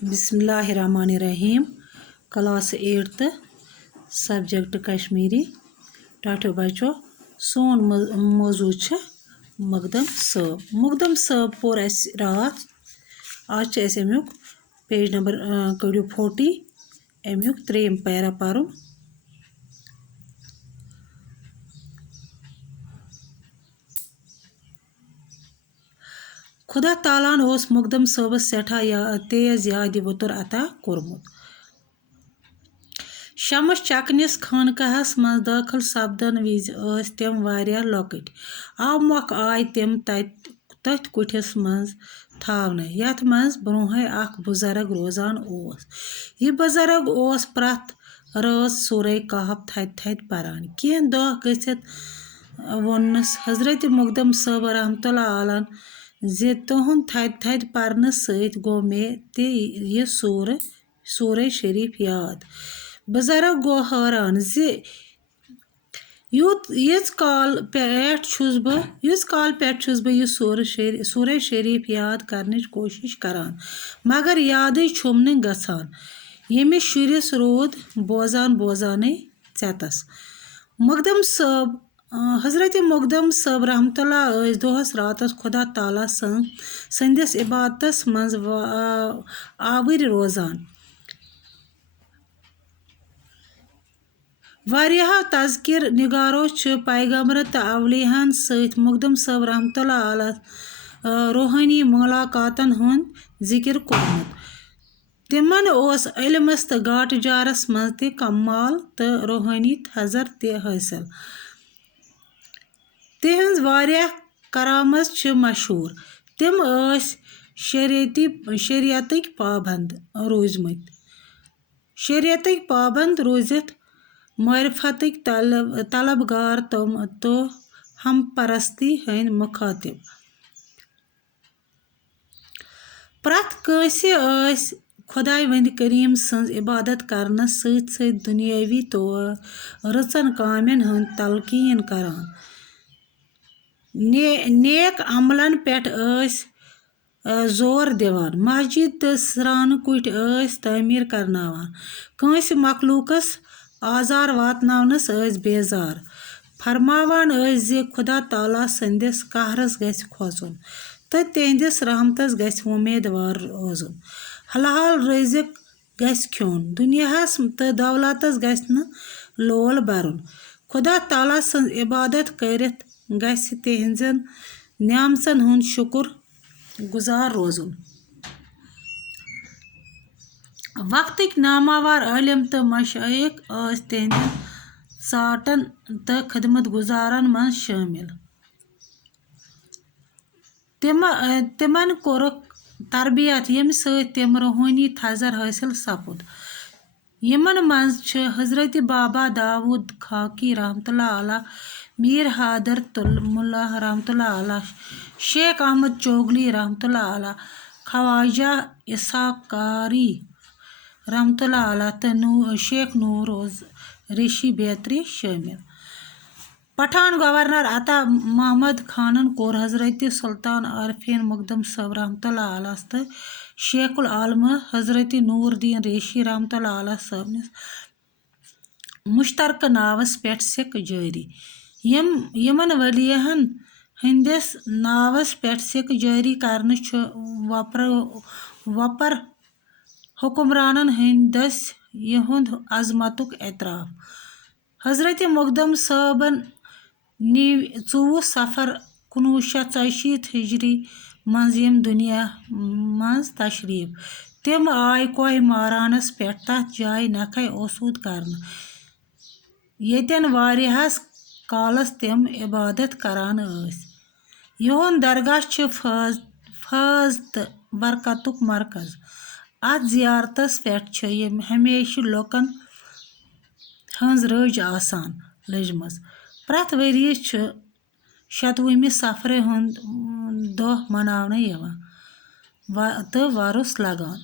बिस्मिल्लाहिर्रहमानिर्रहीम। Class 8th subject Kashmiri. टाठो बचो सोन मौजू मकदम साहब। मकदम साहब पोर रात। आज अमुक पेज नंबर कड़ो 40 अमुक 3 पैरा पर। खुदा तालान ओस मकदम साहबस सठा तेज याद वतुर अता कोरमुत। शमस चकनिस खानकाहस मज दाखिल सपदन विज तम वारिया लॉकट। आव मौक आय तम तथ कुठिस मज थावने यथ मज ब्रोहे अख बुजुर्ग रोजान ओस। यह बुजुर्ग ओस प्रथ रात सूरह कहफ थद थद परान। केन दह गसित वोनस हजरत मकदम साहब रहमतुल्लाह अलैह जे तुहन थद थद परन सत गो मे ते यह सूरह शरीफ याद। बुजुर्ग गो हैरान जे यीज काल पेट छुस बह यह सूरह शरीफ याद करने कोशिश करान मगर याद छुम न गसान। यमिस शुरिस रोद बोजान बोजाने चतस। मकदम साहब हजरत मकदम साहब रहमतुल्लाह दोहस रातस खुदा ताला संदिस इबादतस मज आवर रोजान। वारियाह तज़किर निगारो पैगम्बर तो अवलियाहन सत मकदम साहब रहमतुल्लाह अलैह रूहानी मुलाकातन हुंद जिक्र कोरमुत। तिमन ओस इल्मस तो गाट जारस मज ते कमाल तो रूहानी हजर ते हासिल। तिहंज वारियाह करामत मशहूर। तिम शरीयतक पाबंद रूजित मारिफतक तलबगार तो हम परस्ती हंद मुखातिब। प्रथ कंस खुदावंद करीम सज इबादत करनस सत सत दुनियावी तो रचन कामन हंद तलकीन करान। नेक अमलन पेट जोर दिवान। मस्जिद तो सरान कुट तामीर करनावान। कंस मखलूकस आजार वातनावनस बेजार। फरमावान जे खुदा ताला संदिस कहरस गछ खोचुन तो तिहंदिस रहमतस गछ उम्मीदवार रोजुन। हलाल रिज़्क गछ खियोन दुनियाहस तो दौलतस गछ न लोल बरुन। खुदा ताला सज इबादत करित गछ तिहंजन नियामतन हुंद शुक्र गुजार रोजुन। वक्तक नामावर आलिम तो मशाइख तिहंदन चाटन तो खिदमत गुजारन मज शामिल। तिमन कोरक तरबियत यम सत तिम रूहानी थजर हासिल सपुद। यमन मज हजरत बाबा दाऊद खाकी रहमतुल्लाह अलैह, मीर हादर मुल्ला रहमतुल्लाह अलैह, शेख अहमद चोगली रहमतुल्लाह अलैह, ख्वाजा इसहाक कारी रहमतुल्लाह अलैह तो शेख नूर ऋषि बेत्री शामिल। पठान गवर्नर अता महमद खानन कोर हजरत सुल्तान आरिफीन मकदम साहब रहमतुल्लाह अलैह तो शेखुल आलम हजरत नूरदीन ऋषि रहमतुल्लाह अलैह साहब मुश्तरक नावस पेट सिक जारी। यमन वलियहन हंदिस नावस पेट सिक जारी करन वपर हुक्मरानन हंदस यहुंद अजमतुक एतराफ। हजरत मकदम साहबन 24 सफर 1984 हिजरी मज यम दुनिया मज तशरीफ। तिम आय कोह मारानस पे तथ जाय नखय ओसूद करन येतन वारियाहस कालस तिम इबादत करान अस। यहुंद दरगाह फाज तो बरकतुक मरकज। अत जियारतस पे हमेशा लुकन हंज रज आसान लजमज। प्रथ वरिय 27 सफर हुंद दह मनावन तो वरुस लगान।